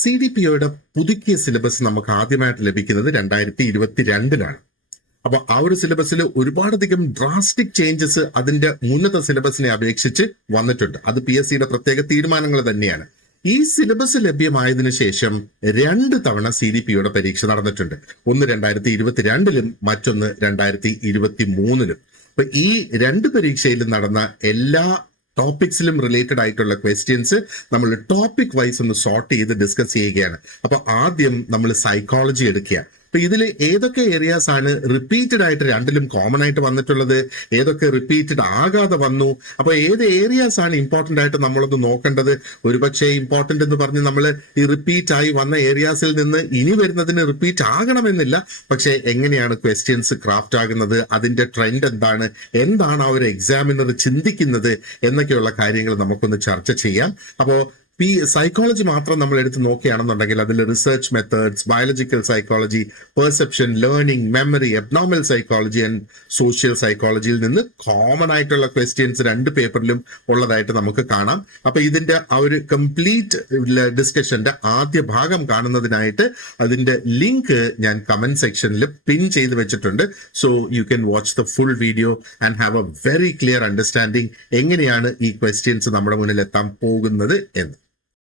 CDPOയുടെ പുതുക്കിയ സിലബസ് നമുക്ക് ആദ്യമായിട്ട് ലഭിക്കുന്നത് 2022-ലാണ്. അപ്പൊ ആ ഒരു സിലബസിൽ ഒരുപാടധികം ഡ്രാസ്റ്റിക് ചേഞ്ചസ് അതിന്റെ മുന്നത്തെ സിലബസിനെ അപേക്ഷിച്ച് വന്നിട്ടുണ്ട്. അത് PSCയുടെ പ്രത്യേക തീരുമാനങ്ങൾ തന്നെയാണ്. ഈ സിലബസ് ലഭ്യമായതിനു ശേഷം 2 തവണ CDPOയുടെ പരീക്ഷ നടന്നിട്ടുണ്ട്. ഒന്ന് 2022-ലും മറ്റൊന്ന് 2023-ലും. അപ്പൊ ഈ 2 പരീക്ഷയിലും നടന്ന എല്ലാ ടോപ്പിക്സിലും റിലേറ്റഡ് ആയിട്ടുള്ള ക്വസ്റ്റ്യൻസ് നമ്മൾ ടോപ്പിക് വൈസ് ഒന്ന് സോർട്ട് ചെയ്ത് ഡിസ്കസ് ചെയ്യുകയാണ്. അപ്പൊ ആദ്യം നമ്മൾ സൈക്കോളജി എടുക്കുക. അപ്പൊ ഇതിൽ ഏതൊക്കെ ഏരിയാസ് ആണ് റിപ്പീറ്റഡ് ആയിട്ട് 2ലും കോമൺ ആയിട്ട് വന്നിട്ടുള്ളത്, ഏതൊക്കെ റിപ്പീറ്റഡ് ആകാതെ വന്നു, അപ്പൊ ഏത് ഏരിയാസ് ആണ് ഇമ്പോർട്ടന്റ് ആയിട്ട് നമ്മളൊന്ന് നോക്കേണ്ടത്. ഒരുപക്ഷെ ഇമ്പോർട്ടന്റ് എന്ന് പറഞ്ഞ് നമ്മൾ ഈ റിപ്പീറ്റ് ആയി വന്ന ഏരിയാസിൽ നിന്ന് ഇനി വരുന്നതിന് റിപ്പീറ്റ് ആകണമെന്നില്ല. പക്ഷെ എങ്ങനെയാണ് ക്വസ്റ്റ്യൻസ് ക്രാഫ്റ്റ് ആകുന്നത്, അതിന്റെ ട്രെൻഡ് എന്താണ് ആ ഒരു എക്സാമിനർ ചിന്തിക്കുന്നത് എന്നൊക്കെയുള്ള കാര്യങ്ങൾ നമുക്കൊന്ന് ചർച്ച ചെയ്യാം. അപ്പോ സൈക്കോളജി മാത്രം നമ്മൾ എടുത്ത് നോക്കുകയാണെന്നുണ്ടെങ്കിൽ അതിൽ research methods, biological psychology, perception, learning, memory, abnormal psychology and social സൈക്കോളജിയിൽ നിന്ന് കോമൺ ആയിട്ടുള്ള ക്വസ്റ്റ്യൻസ് 2 പേപ്പറിലും ഉള്ളതായിട്ട് നമുക്ക് കാണാം. അപ്പൊ ഇതിന്റെ ആ ഒരു കംപ്ലീറ്റ് ഡിസ്കഷന്റെ ആദ്യ ഭാഗം കാണുന്നതിനായിട്ട് അതിന്റെ ലിങ്ക് ഞാൻ കമന്റ് സെക്ഷനിൽ പിൻ ചെയ്ത് വെച്ചിട്ടുണ്ട്. So you can watch the full video and have A very clear understanding എങ്ങനെയാണ് ഈ ക്വസ്റ്റ്യൻസ് നമ്മുടെ മുന്നിൽ എത്താൻ പോകുന്നത് എന്ന്.